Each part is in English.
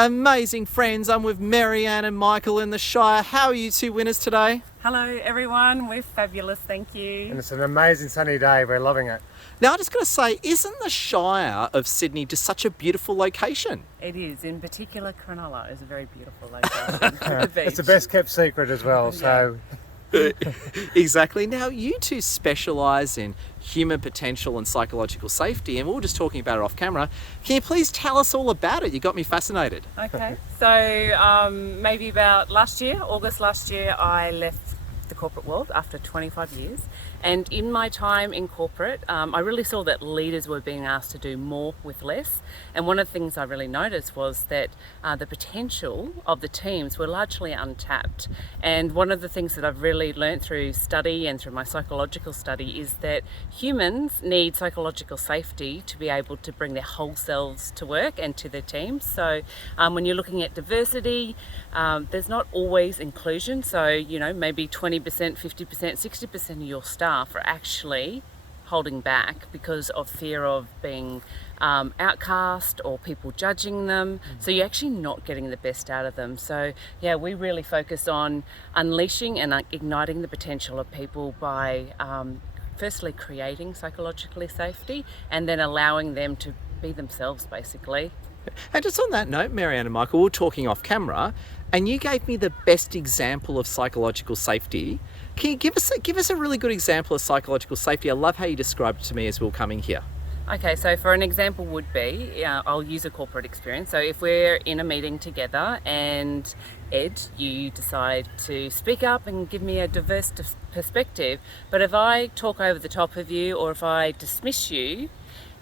Amazing friends, I'm with Marianne and Michael in the Shire. How are you two winners today? Hello everyone, we're fabulous, thank you. And it's an amazing sunny day, we're loving it. Now, I just got to say, isn't the Shire of Sydney just such a beautiful location? It is, in particular Cronulla is a very beautiful location. It's the best kept secret as well, so... Exactly. Now, you two specialise in human potential and psychological safety, and we were just talking about it off camera. Can you please tell us all about it? You got me fascinated. Okay, so maybe about August last year, I left the corporate world after 25 years. And in my time in corporate, I really saw that leaders were being asked to do more with less. And one of the things I really noticed was that the potential of the teams were largely untapped. And one of the things that I've really learned through study and through my psychological study is that humans need psychological safety to be able to bring their whole selves to work and to their teams. So when you're looking at diversity, there's not always inclusion. So, you know, maybe 20%, 50%, 60% of your staff are actually holding back because of fear of being outcast or people judging them. So you're actually not getting the best out of them. So yeah, we really focus on unleashing and igniting the potential of people by firstly creating psychologically safety and then allowing them to be themselves basically. And just on that note, Marianne and Michael, we were talking off camera, and you gave me the best example of psychological safety. Can you give us a really good example of psychological safety? I love how you described it to me as we were coming here. Okay, so for an example would be, I'll use a corporate experience. So if we're in a meeting together and Ed, you decide to speak up and give me a diverse perspective, but if I talk over the top of you or if I dismiss you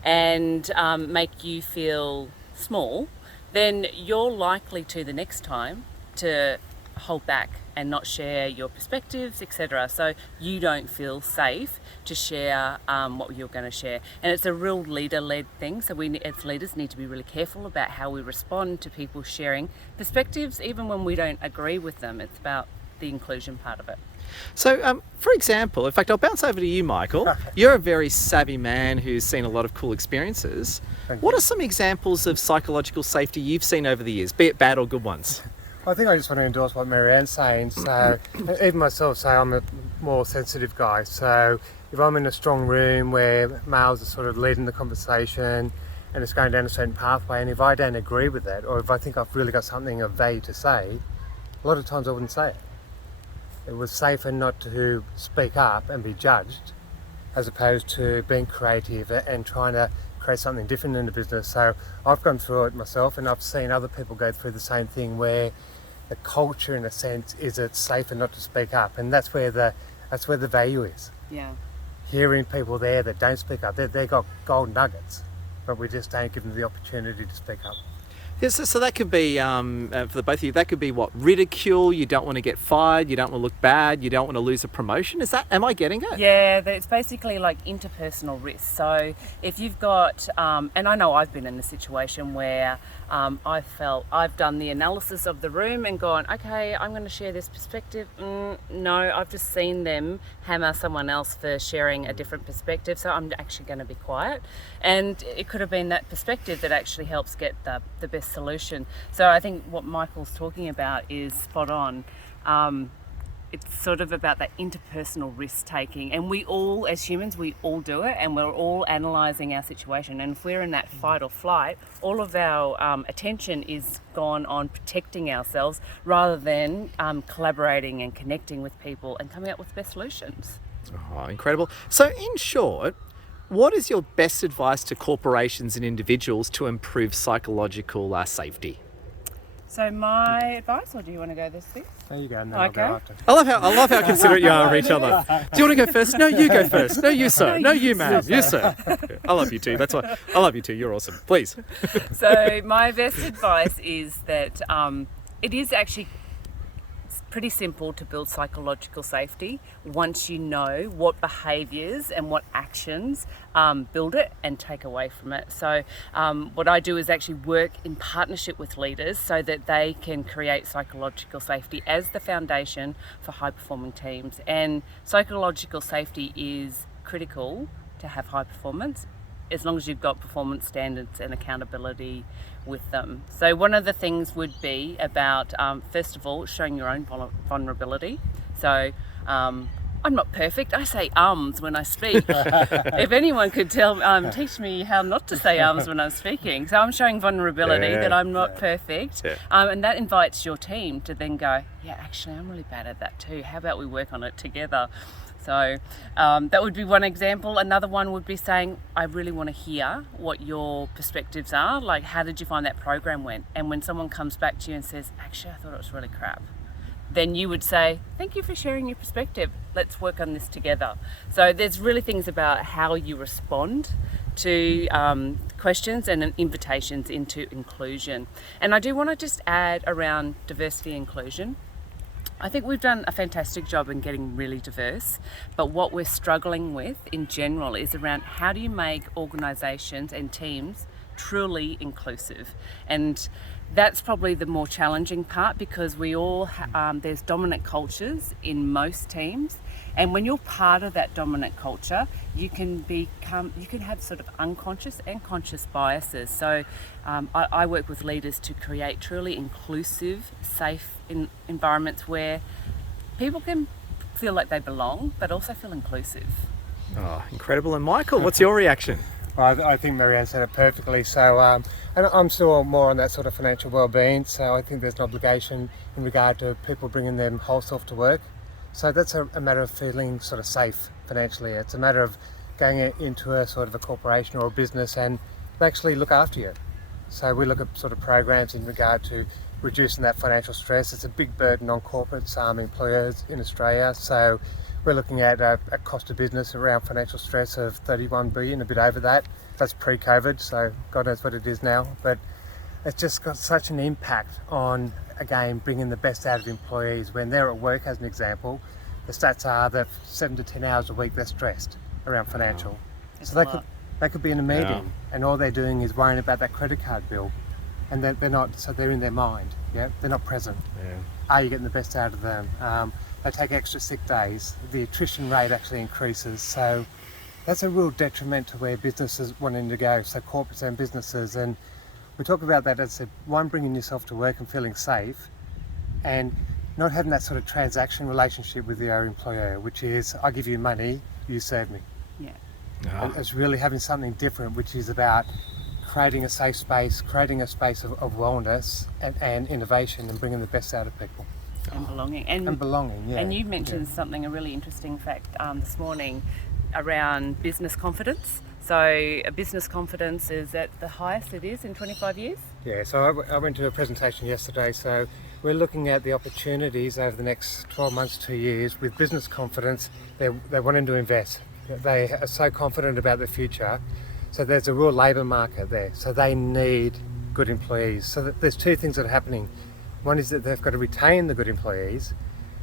and make you feel small, then you're likely to the next time to hold back and not share your perspectives, etc. So you don't feel safe to share what you're going to share. And it's a real leader-led thing. So we as leaders need to be really careful about how we respond to people sharing perspectives, even when we don't agree with them. It's about the inclusion part of it. So, for example, in fact, I'll bounce over to you, Michael. You're a very savvy man who's seen a lot of cool experiences. What are some examples of psychological safety you've seen over the years, be it bad or good ones? I think I just want to endorse what Marianne's saying. So, even myself, say I'm a more sensitive guy. So, if I'm in a strong room where males are sort of leading the conversation and it's going down a certain pathway, and if I don't agree with that, or if I think I've really got something of value to say, a lot of times I wouldn't say it. It was safer not to speak up and be judged, as opposed to being creative and trying to create something different in the business. So I've gone through it myself, and I've seen other people go through the same thing, where the culture, in a sense, is it's safer not to speak up, and that's where the value is. Yeah. Hearing people there that don't speak up, they've got gold nuggets, but we just don't give them the opportunity to speak up. Yes, so that could be, for the both of you, that could be what? Ridicule, you don't want to get fired, you don't want to look bad, you don't want to lose a promotion. Am I getting it? Yeah, it's basically like interpersonal risk. So if you've got, and I know I've been in a situation where I've done the analysis of the room and gone, okay, I'm going to share this perspective. No, I've just seen them hammer someone else for sharing a different perspective, so I'm actually going to be quiet. And it could have been that perspective that actually helps get the best solution. So I think what Michael's talking about is spot on. It's sort of about that interpersonal risk taking, and we all, as humans, we all do it, and we're all analysing our situation. And if we're in that fight or flight, all of our attention is gone on protecting ourselves rather than collaborating and connecting with people and coming up with the best solutions. Oh, incredible. So in short, what is your best advice to corporations and individuals to improve psychological safety? So my advice, or do you want to go this week? There you go, and then I'll go after. I love how considerate you are of each other. Do you want to go first? No, you go first. No, you sir. No, you ma'am. You sir. I love you too. That's why I love you too. You're awesome. Please. So my best advice is that it is actually pretty simple to build psychological safety once you know what behaviours and what actions build it and take away from it. So what I do is actually work in partnership with leaders so that they can create psychological safety as the foundation for high performing teams. And psychological safety is critical to have high performance, as long as you've got performance standards and accountability with them. So one of the things would be about, first of all, showing your own vulnerability. So I'm not perfect. I say ums when I speak. If anyone could teach me how not to say ums when I'm speaking. So I'm showing vulnerability that I'm not perfect. Yeah. And that invites your team to then go, yeah, actually, I'm really bad at that too. How about we work on it together? So that would be one example. Another one would be saying, I really want to hear what your perspectives are. Like, how did you find that program went? And when someone comes back to you and says, actually, I thought it was really crap, then you would say, thank you for sharing your perspective. Let's work on this together. So there's really things about how you respond to questions and invitations into inclusion. And I do want to just add around diversity and inclusion. I think we've done a fantastic job in getting really diverse, but what we're struggling with in general is around how do you make organisations and teams truly inclusive. And that's probably the more challenging part, because we all there's dominant cultures in most teams, and when you're part of that dominant culture, you can have sort of unconscious and conscious biases. So I work with leaders to create truly inclusive, safe environments where people can feel like they belong, but also feel inclusive. Oh, incredible. And Michael, what's your reaction? Well, I think Marianne said it perfectly. So and I'm still more on that sort of financial well-being. So I think there's an obligation in regard to people bringing their whole self to work. So that's a matter of feeling sort of safe financially. It's a matter of going into a sort of a corporation or a business and they actually look after you. So we look at sort of programs in regard to reducing that financial stress. It's a big burden on corporates, employers in Australia. So we're looking at a cost of business around financial stress of 31 billion, a bit over that. That's pre-COVID, so God knows what it is now. But it's just got such an impact on, again, bringing the best out of employees. When they're at work, as an example, the stats are that 7 to 10 hours a week they're stressed around financial. So they could be in a meeting and all they're doing is worrying about that credit card bill. And they're not, so they're in their mind, they're not present. Are you getting the best out of them? They take extra sick days, the attrition rate actually increases. So that's a real detriment to where businesses wanting to go, so corporates and businesses. And we talk about that as one, bringing yourself to work and feeling safe, and not having that sort of transaction relationship with your employer, which is, I give you money, you serve me. And it's really having something different, which is about creating a safe space, creating a space of wellness and innovation and bringing the best out of people. And belonging. And belonging, yeah. And you mentioned something, a really interesting fact this morning around business confidence. So a business confidence is at the highest it is in 25 years? Yeah, so I went to a presentation yesterday, so we're looking at the opportunities over the next 12 months, 2 years. With business confidence, they're wanting to invest. They are so confident about the future. So there's a real labour market there. So they need good employees. So there's two things that are happening. One is that they've got to retain the good employees,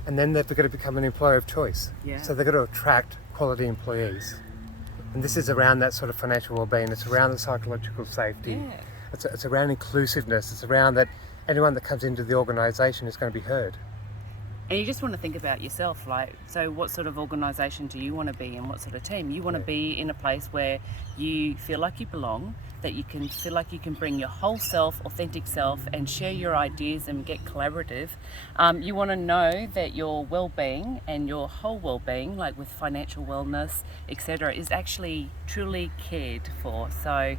and then they've got to become an employer of choice. So they've got to attract quality employees. And this is around that sort of financial well-being. It's around the psychological safety. It's around inclusiveness. It's around that anyone that comes into the organisation is going to be heard. And you just want to think about yourself, like, so what sort of organisation do you want to be in? What sort of team? You want to be in a place where you feel like you belong, that you can feel like you can bring your whole self, authentic self, and share your ideas and get collaborative. You want to know that your well-being and your whole well-being, like with financial wellness, etc., is actually truly cared for. So,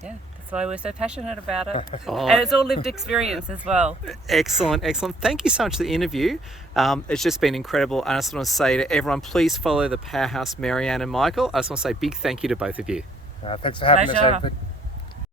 that's why we're so passionate about it. And it's all lived experience as well. Excellent. Thank you so much for the interview. It's just been incredible. And I just want to say to everyone, please follow the powerhouse Marianne and Michael. I just want to say a big thank you to both of you. Thanks for having us. Pleasure.